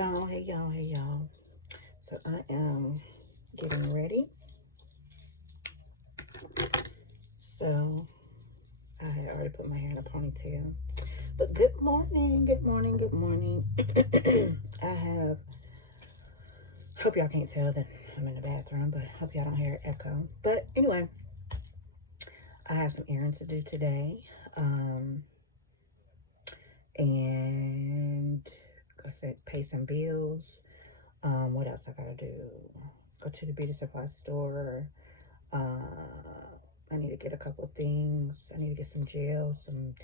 y'all, hey y'all, hey y'all. So I am getting ready. So I had already put my hair in a ponytail. But good morning, good morning, good morning. Hope y'all can't tell that I'm in the bathroom, but hope y'all don't hear echo. But anyway, I have some errands to do today. And like I said, pay some bills. What else I gotta do? Go to the beauty supply store. I need to get a couple things. I need to get some gel, some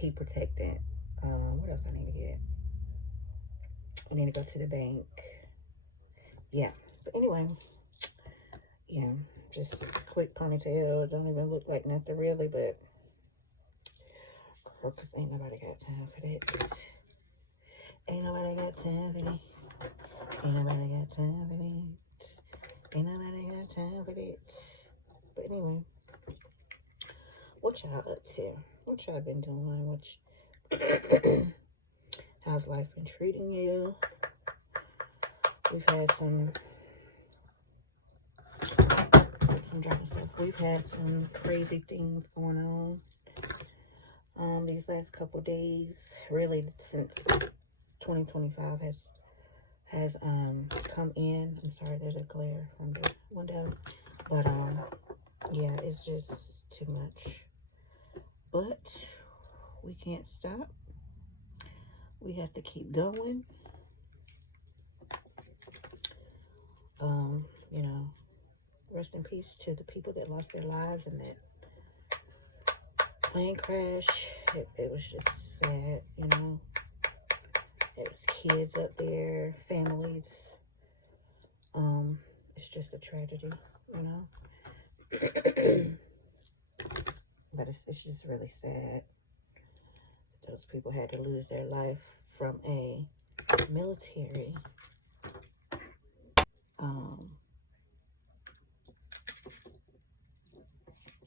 heat protectant. What else I need to get? I need to go to the bank. Yeah. But anyway, yeah, just a quick ponytail. Don't even look like nothing really, but girl, cause ain't nobody got time for that. Ain't nobody got time for that. Ain't nobody got time for that. Ain't nobody got time for that. But anyway, what y'all up to? What y'all been doing? How's life been treating you? We've had some dropping stuff. We've had some crazy things going on these last couple days. Really, since 2025 has come in. I'm sorry, there's a glare from the window, but yeah, it's just too much. But we can't stop. We have to keep going. You know, rest in peace to the people that lost their lives in that plane crash. It was just sad, you know. It was kids up there, families. It's just a tragedy, you know. But it's just really sad. Those people had to lose their life from a military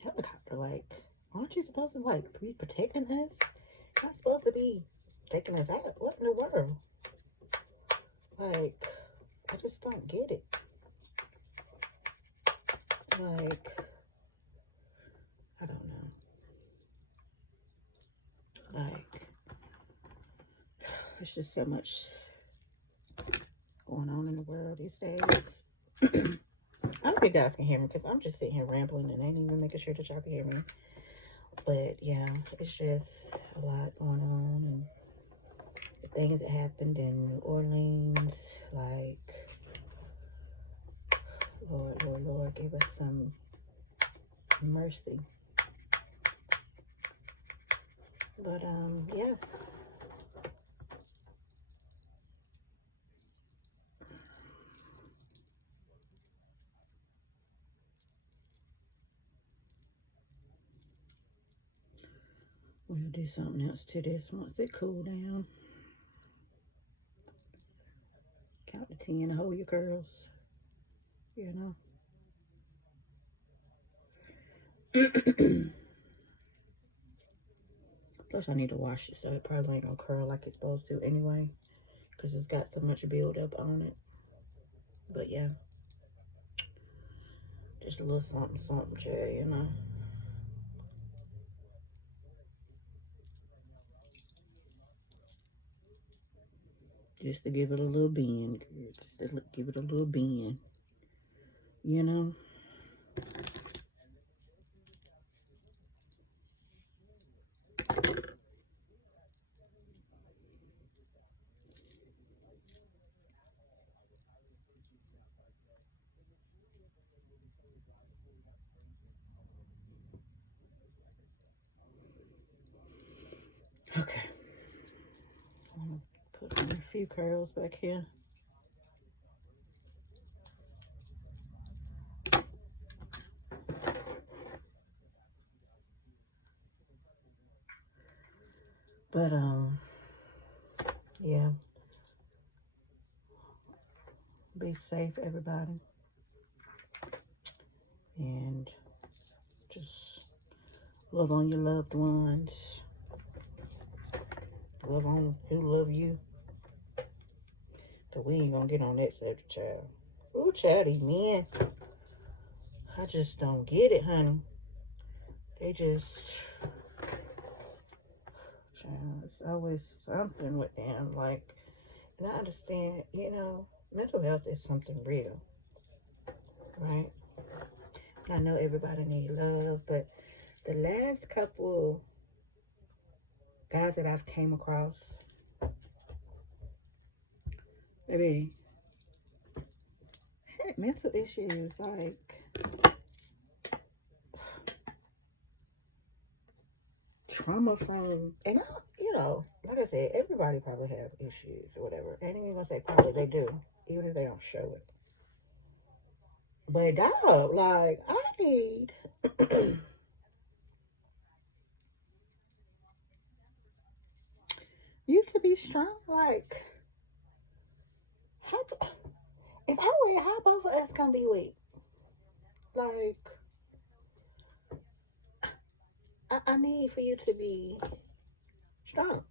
helicopter. Like, aren't you supposed to like be protecting us? You're not supposed to be taking us out. What in the world? Like, I just don't get it. Like, I don't know. Like, it's just so much going on in the world these days. I hope you guys can hear me because I'm just sitting here rambling and ain't even making sure that y'all can hear me. But yeah, it's just a lot going on, and the things that happened in New Orleans, like, Lord, give us some mercy. But yeah. We'll do something else to this once it cool down. Count to 10, hold your curls, you know. Plus, I need to wash it, so it probably ain't gonna curl like it's supposed to anyway, because it's got so much buildup on it. But yeah, just a little something, Jay, you know. Just to give it a little bend, just to give it a little bend, you know. Okay, I'm gonna put in a few curls back here. But yeah, be safe, everybody, and just love on your loved ones. who love you. But we ain't gonna get on that subject, child. Ooh, child, these men. I just don't get it, honey. They just, child, it's always something with them. Like, and I understand, mental health is something real, right? I know everybody needs love, but the last couple guys that I've came across, maybe had mental issues, like trauma from, and like I said, everybody probably have issues or whatever. And even gonna say probably they do, even if they don't show it. But dog, like I need you to be strong. Like, how, if I weak, how both of us gonna be weak? Like, I need for you to be strong.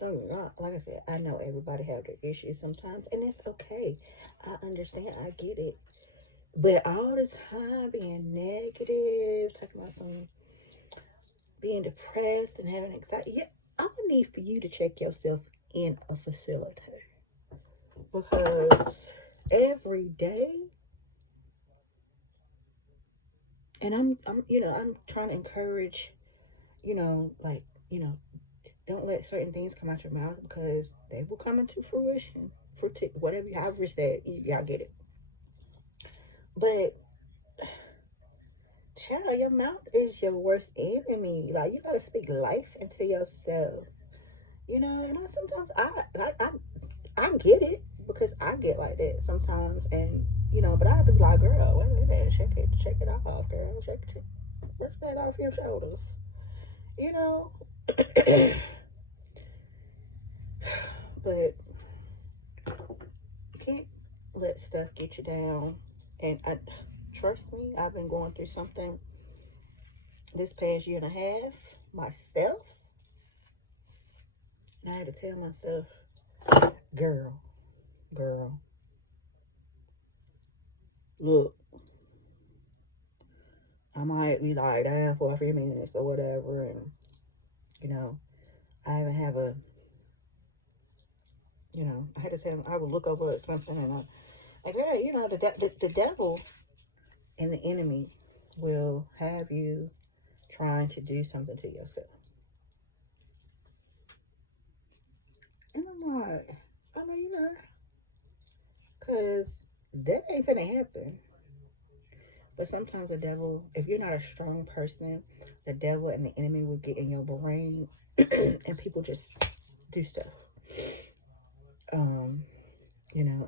Don't get me wrong. Like I said, I know everybody have their issues sometimes, and it's okay. I understand. I get it. But all the time being negative, talking about some being depressed and having anxiety, yeah, I would need for you to check yourself in a facility because every day, and I'm trying to encourage, like, don't let certain things come out your mouth because they will come into fruition for whatever however said y'all get it. But child, your mouth is your worst enemy. Like you gotta speak life into yourself. And sometimes I get it because I get like that sometimes, and but I have to be like, girl, wait a minute, check it off, girl, brush that off your shoulders, you know. But you can't let stuff get you down, and trust me, I've been going through something this past year and a half myself. And I had to tell myself, girl, look, I might be like down for a few minutes or whatever, and I even have I had to tell I would look over at something and like, hey, the devil and the enemy will have you trying to do something to yourself. And I'm like, I know, because that ain't finna happen. But sometimes the devil, if you're not a strong person, the devil and the enemy will get in your brain and people just do stuff.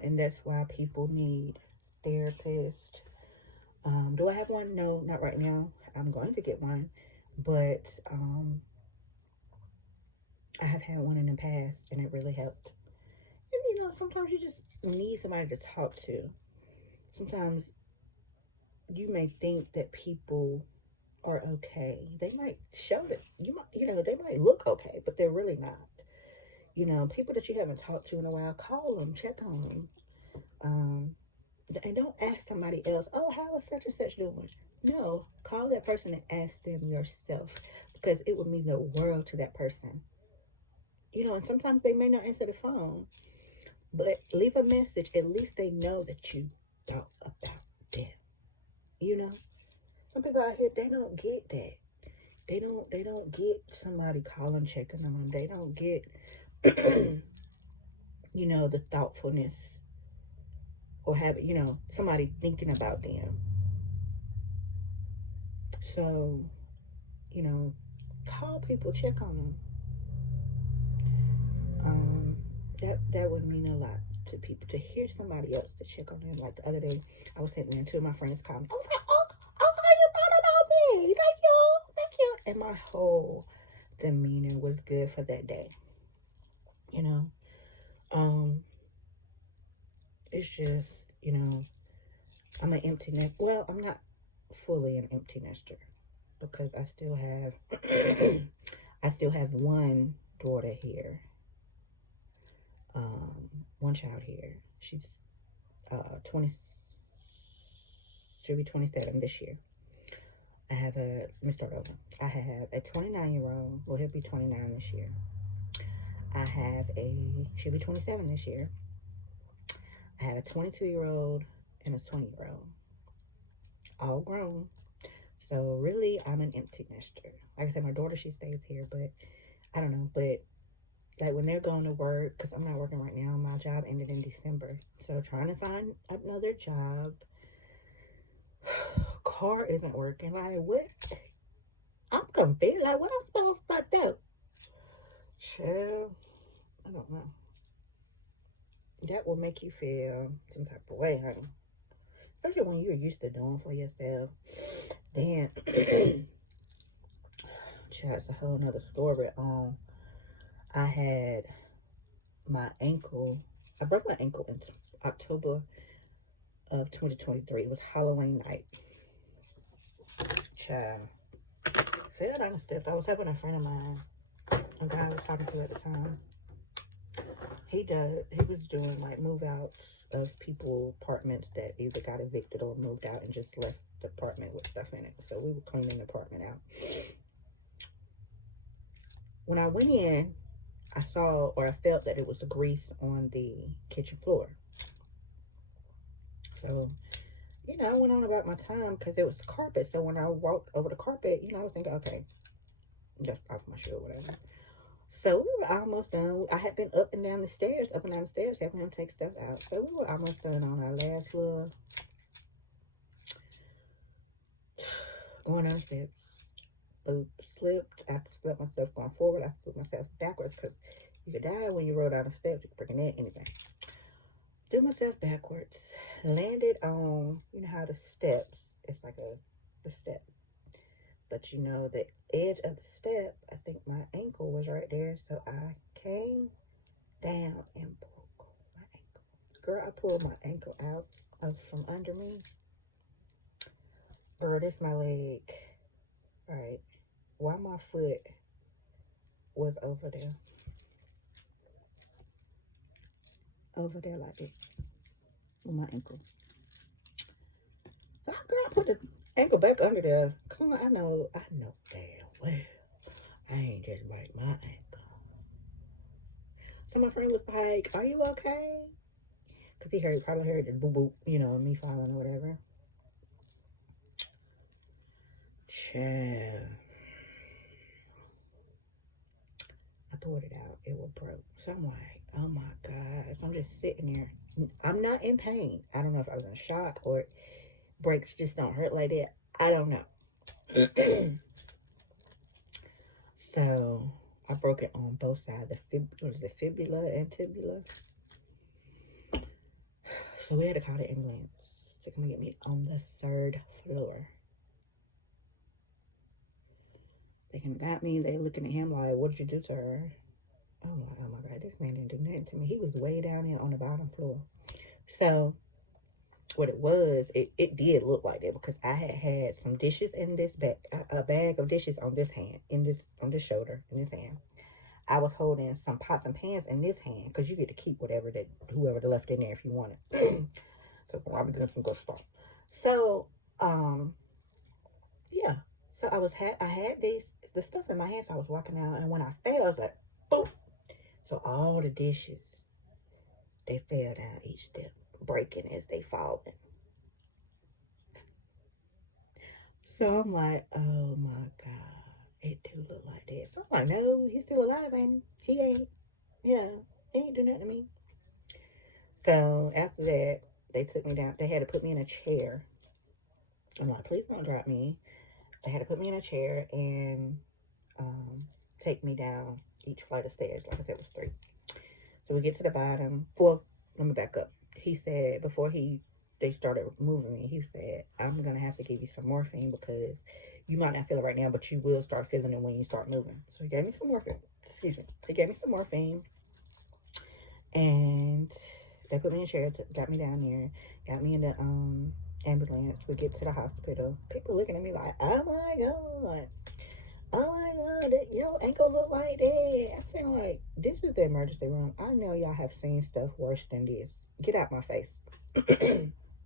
And that's why people need therapists. Do I have one? No, not right now. I'm going to get one. But I have had one in the past and it really helped. And sometimes you just need somebody to talk to. Sometimes you may think that people are okay. They might show that they might look okay, but they're really not. People that you haven't talked to in a while, call them, check on them. And don't ask somebody else, oh, how is such and such doing? No, call that person and ask them yourself because it would mean the world to that person. And sometimes they may not answer the phone, but leave a message. At least they know that you thought about them. Some people out here, they don't get that. They don't get somebody calling, checking on them. They don't get, the thoughtfulness or having, somebody thinking about them. So, call people, check on them. That would mean a lot to people to hear somebody else to check on them. Like the other day, I was sitting there and two of my friends called me. I was like, oh, how you thought about me? Thank you. And my whole demeanor was good for that day. It's just, I'm an empty nest. Well, I'm not fully an empty nester because I still have, I still have one daughter here. One child here. She's 20. She'll be 27 this year. Let me start over. I have a 29-year-old. Well, he'll be 29 this year. She'll be 27 this year. I have a 22-year-old and a 20-year-old. All grown. So really, I'm an empty nester. Like I said, my daughter, she stays here, but I don't know. But like when they're going to work, because I'm not working right now, my job ended in December. So trying to find another job. Car isn't working. Like what? I'm confused. Like what I'm supposed to do? Chill. I don't know. That will make you feel some type of way, honey. Especially when you're used to doing for yourself. Then, that's a whole nother story. I had my ankle. I broke my ankle in October of 2023. It was Halloween night. Child. Fell down the steps. I was helping a friend of mine. A guy I was talking to at the time. He was doing like move outs of people apartments that either got evicted or moved out and just left the apartment with stuff in it. So we were cleaning the apartment out. When I went in, I saw or I felt that it was grease on the kitchen floor. So, I went on about my time because it was carpet. So when I walked over the carpet, I was thinking, okay, just off my shoe or whatever. So we were almost done. I had been up and down the stairs, helping him take stuff out. So we were almost done on our last little going down the steps. Boop, slipped. I flipped myself going forward. I flipped myself backwards because you could die when you roll down the steps. You could break a neck, anything. Threw myself backwards. Landed on, how the steps, it's like the step. But the edge of the step, I think my ankle was right there. So I came down and broke my ankle. Girl, I pulled my ankle out from under me. Girl, this my leg. All right. While my foot was over there. Over there like this. With my ankle. So, girl, I put the ankle back under there. Because I'm like, I know damn well. I ain't just break my ankle. So my friend was like, are you okay? Because he probably heard the boop boop, me falling or whatever. Child. I pulled it out. It was broke. So I'm like, oh my God. So I'm just sitting there. I'm not in pain. I don't know if I was in shock or breaks just don't hurt like that. I don't know. So I broke it on both sides. The fibula and tibula. So we had to call the ambulance to come get me on the 3rd floor. They came and got me. They looking at him like, what did you do to her? Oh my God, this man didn't do nothing to me. He was way down there on the bottom floor. So what it was, it did look like that because I had some dishes in this bag, a bag of dishes on this hand, on this shoulder, in this hand. I was holding some pots and pans in this hand because you get to keep whoever left in there if you want it. So I'm doing some good stuff. So, yeah. So I had the stuff in my hands. So I was walking out, and when I fell, I was like, boop. So all the dishes, they fell down each step, breaking as they falling. So I'm like, oh my God, it do look like that. So I'm like, no, he's still alive, ain't he? He ain't, he ain't do nothing to me. So after that, they took me down. They had to put me in a chair. I'm like, please don't drop me. They had to put me in a chair and take me down each flight of stairs. Like I said, it was 3. So we get to the bottom. Well, let me back up. He said, before they started moving me, he said, I'm going to have to give you some morphine because you might not feel it right now, but you will start feeling it when you start moving. So he gave me some morphine. Excuse me. He gave me some morphine. And they put me in a chair, got me down there, got me in the ambulance. We get to the hospital. People looking at me like, oh my God. oh my God, your ankle look like that. I'm saying, like, this is the emergency room. I know y'all have seen stuff worse than this. Get out my face.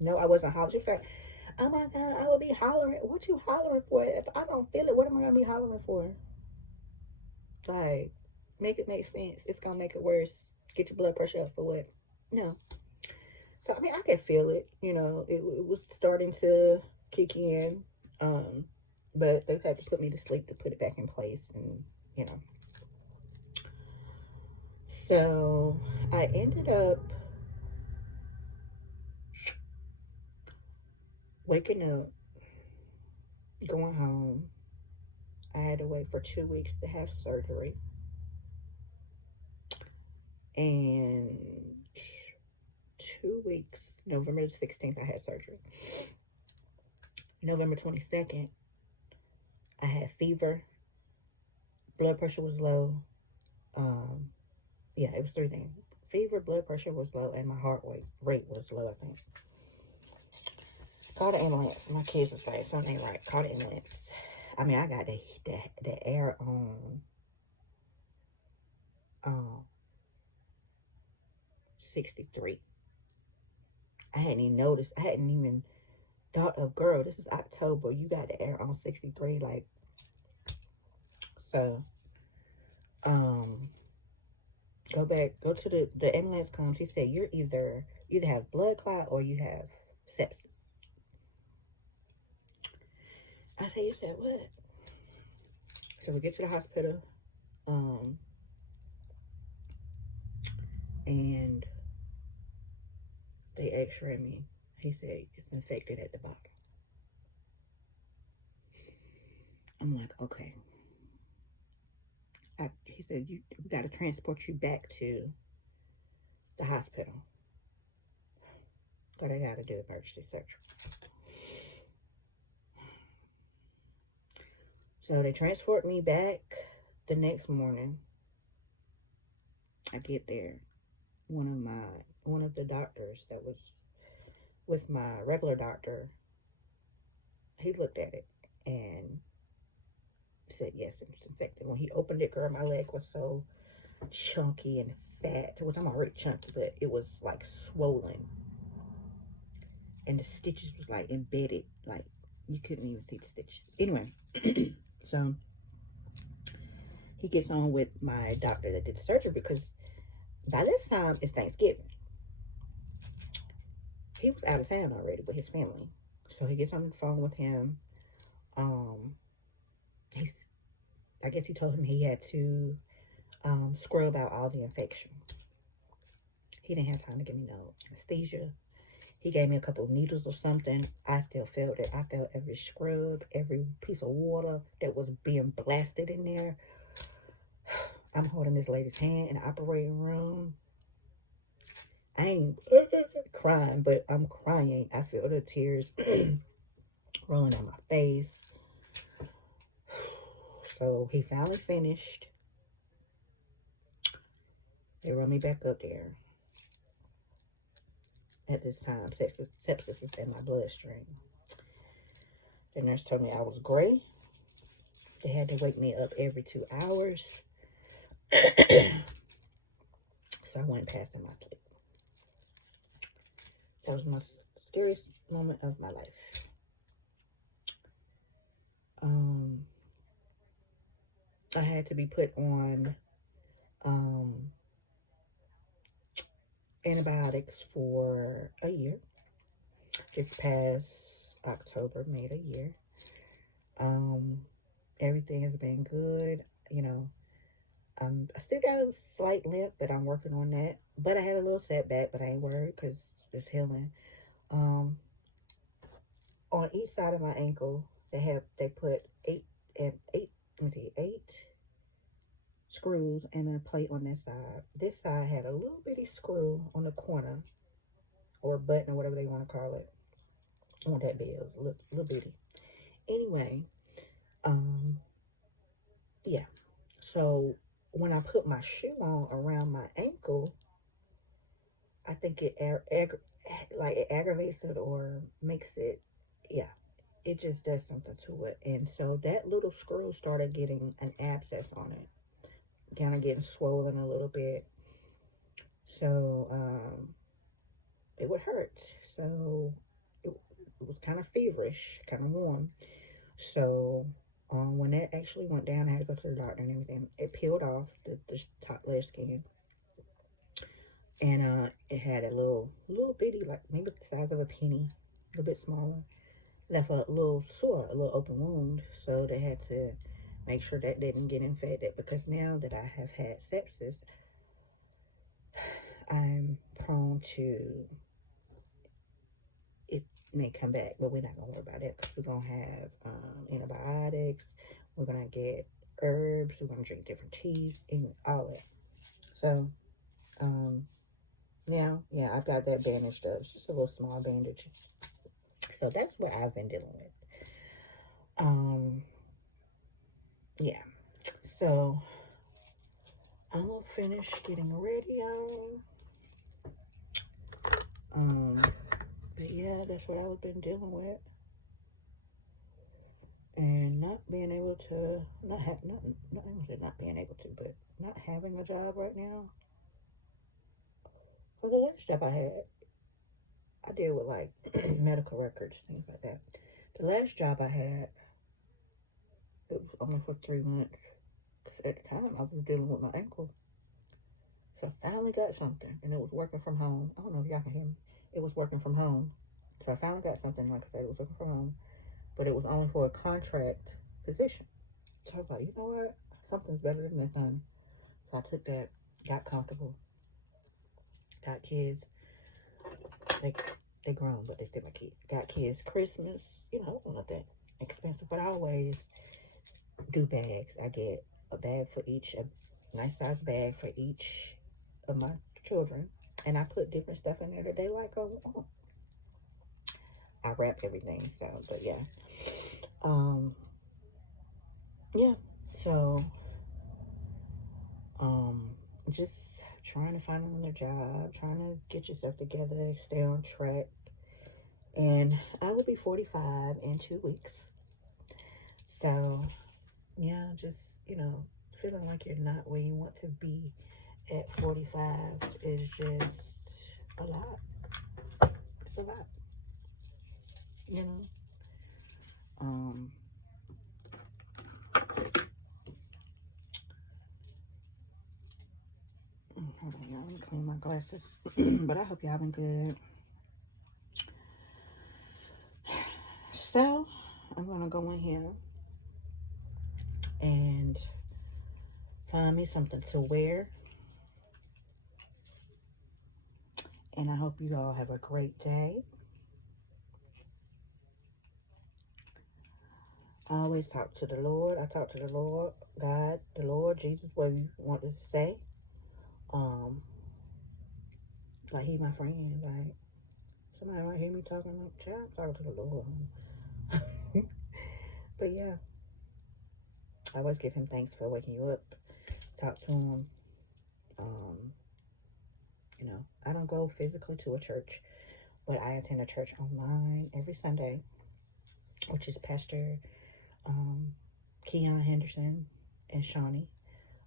No, I wasn't hollering. She was like, oh my God, I will be hollering. What you hollering for? If I don't feel it, what am I going to be hollering for? Like, make it make sense. It's going to make it worse. Get your blood pressure up for what? No. So, I mean, I could feel it. You know, it was starting to kick in. But they had to put me to sleep to put it back in place. And, you know. So, I ended up waking up, going home. I had to wait for 2 weeks to have surgery. And 2 weeks, November the 16th, I had surgery. November 22nd, I had fever. Blood pressure was low. Yeah, it was 3 things. Fever, blood pressure was low, and my heart rate was low, I think. Call the ambulance. My kids would say, something ain't right. Call the ambulance. I mean, I got the air on 63. I hadn't even noticed. I hadn't even thought of, girl, this is October. You got the air on 63. Like, so, go to the ambulance comes. He said, you either have blood clot or you have sepsis. I said, you said what? So we get to the hospital, and they x-ray me. He said, it's infected at the bottom. I'm like, okay. He said, we got to transport you back to the hospital. But I got to do emergency surgery. So they transport me back the next morning. I get there. One of the doctors that was with my regular doctor, he looked at it and said, yes, it's infected. When he opened it, girl, my leg was so chunky and fat. Well, I'm already chunky, but it was like swollen. And the stitches was like embedded. Like, you couldn't even see the stitches. Anyway, so he gets on with my doctor that did the surgery, because by this time it's Thanksgiving. He was out of town already with his family. So he gets on the phone with him. I guess he told him he had to scrub out all the infection. He didn't have time to give me no anesthesia. He gave me a couple of needles or something. I still felt it. I felt every scrub, every piece of water that was being blasted in there. I'm holding this lady's hand in the operating room. I ain't crying, but I'm crying. I feel the tears rolling down my face. So he finally finished. They run me back up there. At this time, sepsis was in my bloodstream. The nurse told me I was gray. They had to wake me up every 2 hours. So I went past in my sleep. That was the most scariest moment of my life. I had to be put on antibiotics for a year. This past October made a year. Everything has been good. You know, I still got a slight limp, but I'm working on that. But I had a little setback, but I ain't worried because it's healing. On each side of my ankle, they put eight screws and a plate on this side. This side had a little bitty screw on the corner, or button, or whatever they want to call it. I want that big, little bitty. Anyway, yeah. So when I put my shoe on around my ankle, I think it aggravates it or makes it, yeah. it just does something to it. And so that little screw started getting an abscess on it, kind of getting swollen a little bit. So it would hurt. So it was kind of feverish, kind of warm. So when that actually went down, I had to go to the doctor and everything. It peeled off the top layer skin, and it had a little bitty, like maybe the size of a penny, a little bit smaller. Left a little sore, a little open wound. So they had to make sure that didn't get infected, because now that I have had sepsis, I'm prone to it may come back, but we're not gonna worry about it, because we're gonna have antibiotics. We're gonna get herbs. We're gonna drink different teas and all that. So yeah, I've got that bandaged up. It's just a little small bandage. So that's what I've been dealing with. Yeah. So I'm gonna finish getting ready but yeah, that's what I've been dealing with. And not being able to, not being able to, but not having a job right now. For the last job I had, I deal with like medical records, things like that. The last job I had, it was only for 3 months. Cause at the time I was dealing with my ankle. So I finally got something, and it was working from home. I don't know if y'all can hear me. It was working from home. So I finally got something, like I said, it was working from home. But it was only for a contract position. So I was like, you know what? Something's better than nothing. So I took that, got comfortable, got kids. They grown, but they still my kids. Got kids. Christmas, nothing expensive. But I always do bags. I get a bag for each, a nice size bag for each of my children. And I put different stuff in there that they like. I wrap everything. So, but yeah. Yeah. So, just trying to find another job, trying to get yourself together, stay on track. And I will be 45 in 2 weeks. So, yeah, just, feeling like you're not where you want to be at 45 is just a lot. It's a lot, you know. Hold on, y'all. Let me clean my glasses. But I hope y'all been good. So, I'm going to go in here and find me something to wear. And I hope you all have a great day. I always talk to the Lord. I talk to the Lord, God, the Lord, Jesus, whatever you want to say. Like, he my friend. Like, somebody might hear me talking, like, child, I'm talking to the Lord. But yeah, I always give him thanks for waking you up. Talk to him. I don't go physically to a church, but I attend a church online every Sunday, which is Pastor Keon Henderson and Shawnee.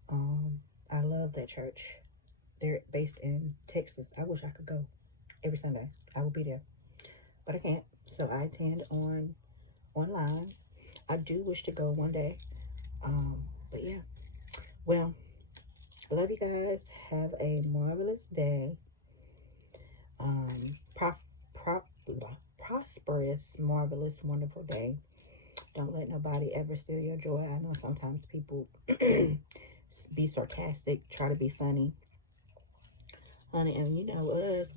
I love that church. They're based in Texas. I wish I could go every Sunday. I will be there, but I can't. So I attend online. I do wish to go one day. But yeah. Well, love you guys. Have a marvelous day. Prosperous, marvelous, wonderful day. Don't let nobody ever steal your joy. I know sometimes people be sarcastic, try to be funny. Honey, and us,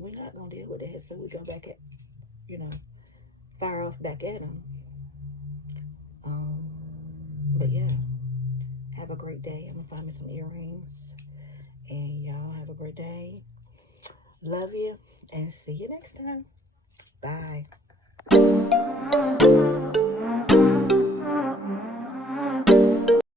we're not going to deal with that. So we go back at, fire off back at them. But yeah, have a great day. I'm going to find me some earrings. And y'all have a great day. Love you, and see you next time. Bye.